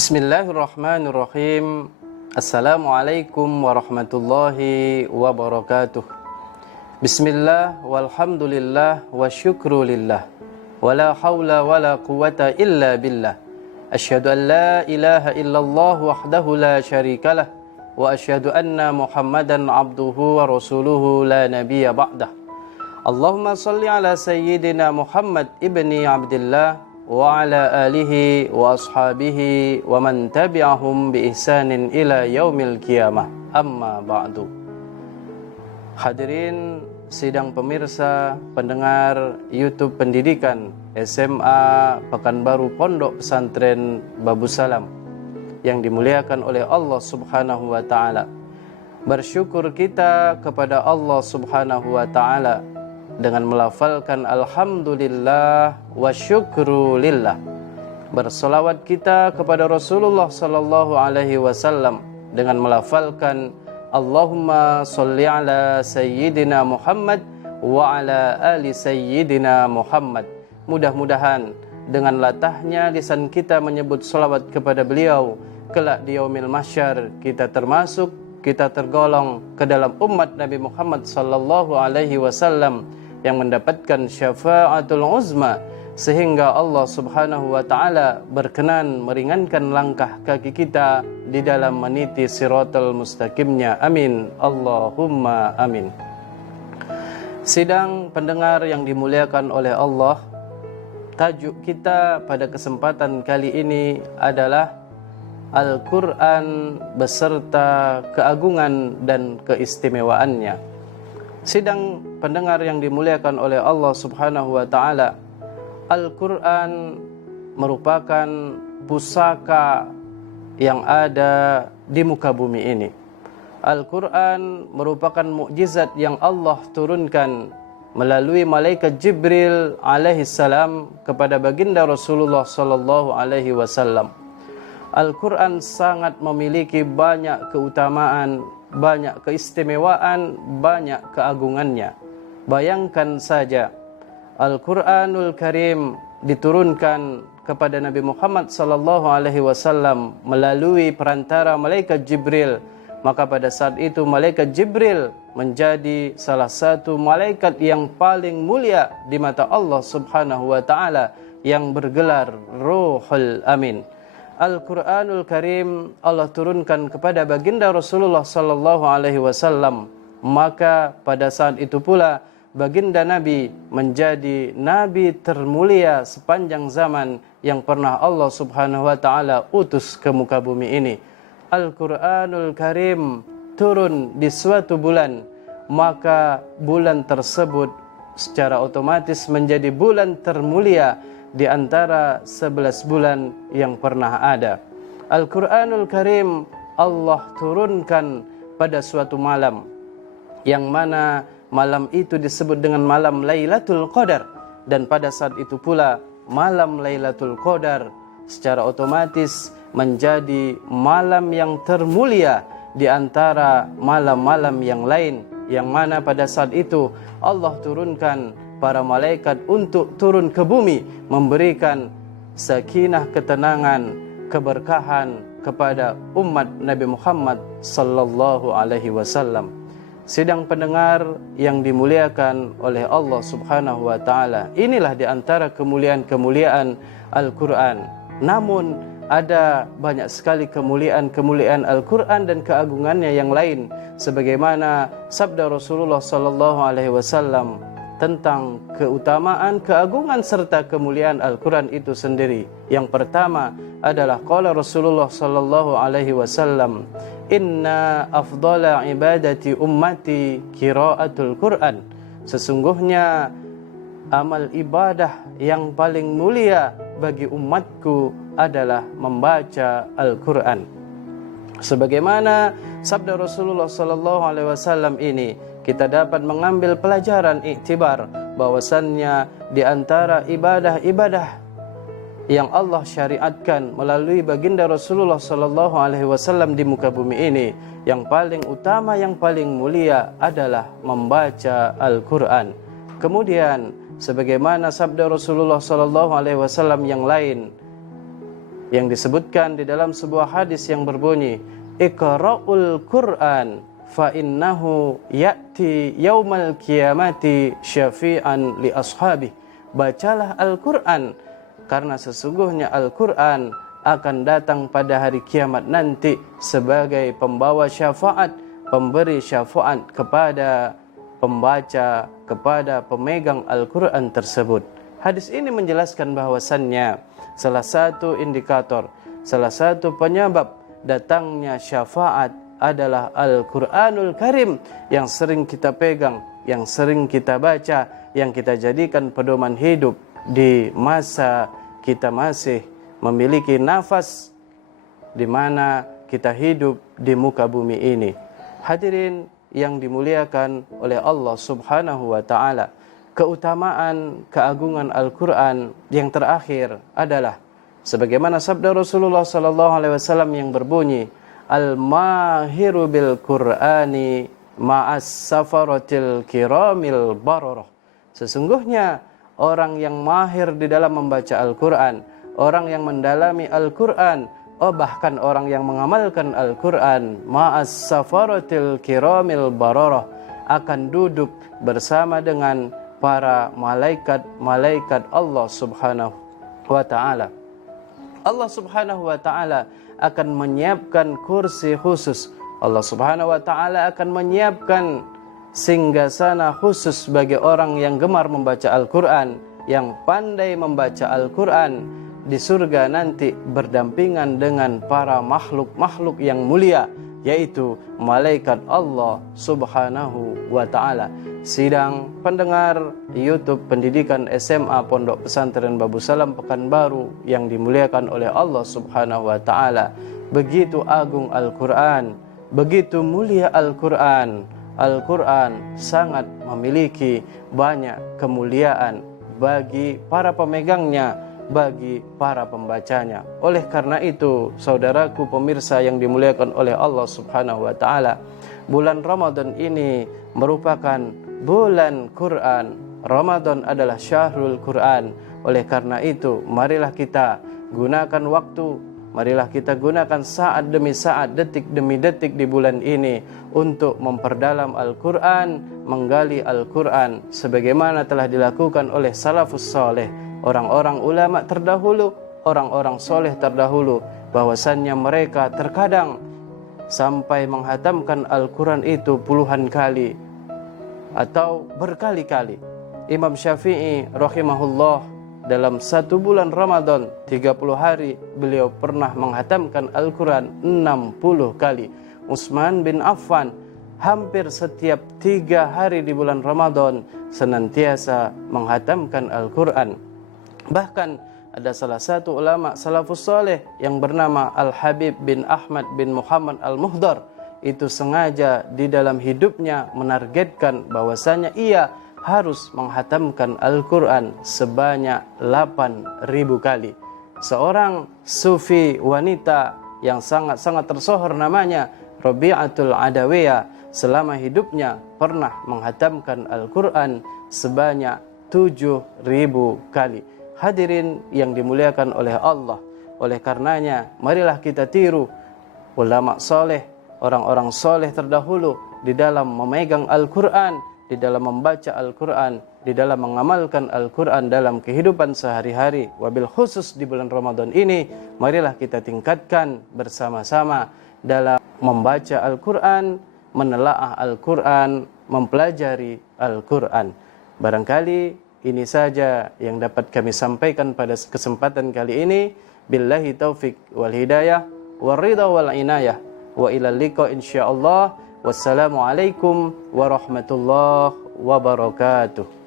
Bismillahirrahmanirrahim. Assalamualaikum warahmatullahi wabarakatuh. Bismillah walhamdulillah wa syukrulillah wa la hawla wa la quwata illa billah. Asyhadu an la ilaha illallah wahdahu la syarikalah wa asyhadu anna Muhammadan abduhu wa rasuluhu la nabiyya ba'dah. Allahumma salli ala sayyidina Muhammad ibni Abdillah wa ala alihi wa ashabihi wa man tabi'ahum bi ihsanin ila yaumil qiyamah. Amma ba'du. Hadirin sidang pemirsa, pendengar YouTube Pendidikan SMA Pekanbaru Pondok Pesantren Babu Salam yang dimuliakan oleh Allah Subhanahu wa taala. Bersyukur kita kepada Allah Subhanahu wa taala dengan melafalkan alhamdulillah wa syukrulillah. Bersolawat kita kepada Rasulullah sallallahu alaihi wasallam dengan melafalkan Allahumma sholli ala sayyidina Muhammad wa ala ali sayyidina Muhammad. Mudah-mudahan dengan latahnya lisan kita menyebut salawat kepada beliau, kelak di yaumil mahsyar kita tergolong ke dalam umat Nabi Muhammad sallallahu alaihi wasallam yang mendapatkan syafaatul uzma, sehingga Allah Subhanahu wa taala berkenan meringankan langkah kaki kita di dalam meniti siratal mustaqimnya. Amin Allahumma amin. Sidang pendengar yang dimuliakan oleh Allah, tajuk kita pada kesempatan kali ini adalah Al-Quran beserta keagungan dan keistimewaannya. Sidang pendengar yang dimuliakan oleh Allah Subhanahu wa taala, Al-Quran merupakan pusaka yang ada di muka bumi ini. Al-Quran merupakan mukjizat yang Allah turunkan melalui malaikat Jibril alaihi salam kepada baginda Rasulullah sallallahu alaihi wasallam. Al-Quran sangat memiliki banyak keutamaan, banyak keistimewaan, banyak keagungannya. Bayangkan saja, Al-Quranul Karim diturunkan kepada Nabi Muhammad sallallahu alaihi wasallam melalui perantara malaikat Jibril. Maka pada saat itu malaikat Jibril menjadi salah satu malaikat yang paling mulia di mata Allah Subhanahu wa taala yang bergelar Ruhul Amin. Al-Quranul Karim Allah turunkan kepada baginda Rasulullah sallallahu alaihi wasallam. Maka pada saat itu pula baginda Nabi menjadi nabi termulia sepanjang zaman yang pernah Allah Subhanahu wa taala utus ke muka bumi ini. Al-Quranul Karim turun di suatu bulan, maka bulan tersebut secara otomatis menjadi bulan termulia di antara 11 bulan yang pernah ada. Al-Quranul Karim Allah turunkan pada suatu malam, yang mana malam itu disebut dengan malam Lailatul Qadar. Dan pada saat itu pula malam Lailatul Qadar secara otomatis menjadi malam yang termulia di antara malam-malam yang lain, yang mana pada saat itu Allah turunkan para malaikat untuk turun ke bumi memberikan sakinah, ketenangan, keberkahan kepada umat Nabi Muhammad sallallahu alaihi wasallam. Sidang pendengar yang dimuliakan oleh Allah Subhanahu wa taala, inilah di antara kemuliaan-kemuliaan Al-Qur'an. Namun ada banyak sekali kemuliaan-kemuliaan Al-Qur'an dan keagungannya yang lain, sebagaimana sabda Rasulullah sallallahu alaihi wasallam tentang keutamaan, keagungan serta kemuliaan Al-Quran itu sendiri. Yang pertama adalah qala Rasulullah sallallahu alaihi wasallam, inna afdala ibadati ummati qiraatul Quran. Sesungguhnya amal ibadah yang paling mulia bagi umatku adalah membaca Al-Quran. Sebagaimana sabda Rasulullah sallallahu alaihi wasallam ini, kita dapat mengambil pelajaran iktibar bahwasannya di antara ibadah-ibadah yang Allah syariatkan melalui baginda Rasulullah sallallahu alaihi wasallam di muka bumi ini, yang paling utama, yang paling mulia adalah membaca Al-Quran. Kemudian sebagaimana sabda Rasulullah sallallahu alaihi wasallam yang lain, yang disebutkan di dalam sebuah hadis yang berbunyi, Iqra'ul Qur'an fa innahu ya'ti yaumal qiyamati syafi'an li ashabi. Bacalah Al-Qur'an karena sesungguhnya Al-Qur'an akan datang pada hari kiamat nanti sebagai pembawa syafaat, pemberi syafaat kepada pembaca, kepada pemegang Al-Qur'an tersebut. Hadis ini menjelaskan bahwasannya salah satu indikator, salah satu penyebab datangnya syafaat adalah Al-Quranul Karim yang sering kita pegang, yang sering kita baca, yang kita jadikan pedoman hidup di masa kita masih memiliki nafas di mana kita hidup di muka bumi ini. Hadirin yang dimuliakan oleh Allah Subhanahu wa taala, keutamaan keagungan Al-Quran yang terakhir adalah sebagaimana sabda Rasulullah sallallahu alaihi wasallam yang berbunyi, Al-mahiru bil Qur'ani ma'as safaratil kiramil bararah. Sesungguhnya orang yang mahir di dalam membaca Al-Quran, orang yang mendalami Al-Quran, bahkan orang yang mengamalkan Al-Quran, ma'as safaratil kiramil bararah, akan duduk bersama dengan para malaikat-malaikat Allah Subhanahu wa ta'ala. Allah Subhanahu wa ta'ala akan menyiapkan kursi khusus. Allah Subhanahu wa ta'ala akan menyiapkan singgasana khusus bagi orang yang gemar membaca Al-Quran, yang pandai membaca Al-Quran di surga nanti berdampingan dengan para makhluk-makhluk yang mulia, yaitu malaikat Allah Subhanahu wa ta'ala. Sidang pendengar YouTube Pendidikan SMA Pondok Pesantren Babu Salam Pekanbaru yang dimuliakan oleh Allah Subhanahu wa ta'ala. Begitu agung Al-Quran, begitu mulia Al-Quran. Al-Quran sangat memiliki banyak kemuliaan bagi para pemegangnya, bagi para pembacanya. Oleh karena itu, saudaraku pemirsa yang dimuliakan oleh Allah Subhanahu wa ta'ala, bulan Ramadan ini merupakan bulan Quran. Ramadan adalah syahrul Quran. Oleh karena itu, marilah kita gunakan waktu, marilah kita gunakan saat demi saat, detik demi detik di bulan ini untuk memperdalam Al-Quran, menggali Al-Quran sebagaimana telah dilakukan oleh salafus saleh, orang-orang ulama terdahulu, orang-orang soleh terdahulu, bahwasannya mereka terkadang sampai menghatamkan Al-Quran itu puluhan kali atau berkali-kali. Imam Syafi'i rahimahullah dalam satu bulan Ramadan 30 hari beliau pernah menghatamkan Al-Quran 60 kali. Utsman bin Affan hampir setiap 3 hari di bulan Ramadan senantiasa menghatamkan Al-Quran. Bahkan ada salah satu ulama salafus saleh yang bernama Al-Habib bin Ahmad bin Muhammad Al-Muhdar, itu sengaja di dalam hidupnya menargetkan bahwasanya ia harus menghatamkan Al-Quran sebanyak 8.000 kali. Seorang sufi wanita yang sangat-sangat tersohor namanya Rabi'atul Adawiyah, selama hidupnya pernah menghatamkan Al-Quran sebanyak 7.000 kali. Hadirin yang dimuliakan oleh Allah, oleh karenanya marilah kita tiru ulama soleh, orang-orang soleh terdahulu di dalam memegang Al-Quran, di dalam membaca Al-Quran, di dalam mengamalkan Al-Quran dalam kehidupan sehari-hari. Wabil khusus di bulan Ramadan ini, marilah kita tingkatkan bersama-sama dalam membaca Al-Quran, menelaah Al-Quran, mempelajari Al-Quran. Barangkali ini saja yang dapat kami sampaikan pada kesempatan kali ini. Billahi taufik wal hidayah, wal ridha wal inayah. Wa ila liqa insyaallah. Wassalamualaikum warahmatullahi wabarakatuh.